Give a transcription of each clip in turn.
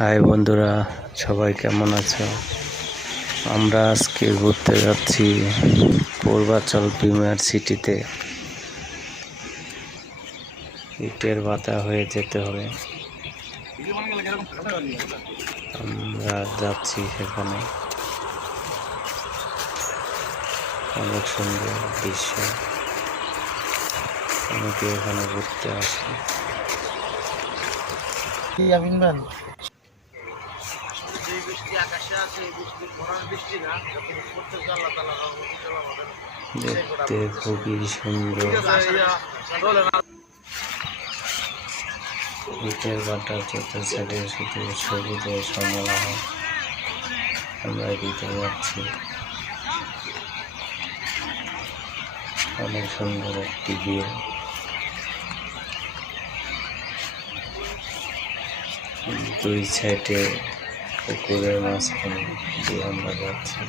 High বন্ধুরা, সবাই কেমন আছো? আমরা আজকে ঘুরতে যাচ্ছি পূর্বাচল প্রিমিয়ার সিটিতে। ইটের ভাটা হয়ে যেতে হবে। আমরা যাচ্ছি সেখানে। অনেক সুন্দর দৃশ্য, অনেকে এখানে ঘুরতে আসে। দেখতে খুবই সুন্দর। ইটের ভাটার চতুর্থ সাইডে শুধু সবুজে সমারোহ। আমরা দিতে যাচ্ছি। অনেক সুন্দর একটি ভিউ। দুই সাইডে পুকুরের মাঝখানে দিয়ে আমরা যাচ্ছি।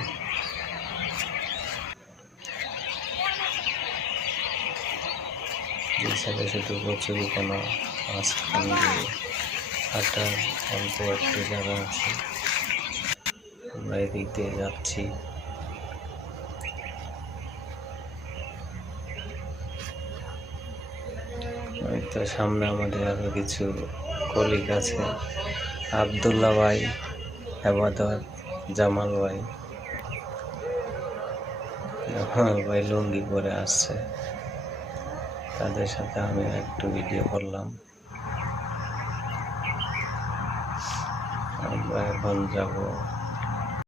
দুই সাইডে শুধু কচুরিপানা, মাঝখান দিয়ে হাঁটার অল্প একটু জায়গা আছে। আমরা এদিক দিয়ে যাচ্ছি। তো সামনে আমাদের আরো কিছু কলিগ আছে, আব্দুল্লাহ ভাই, আবাদত, জামাল ভাই। ভাই লুঙ্গি পরে আসছে, তাদের সাথে আমি একটু ভিডিও করলাম। আমরা এখন যাব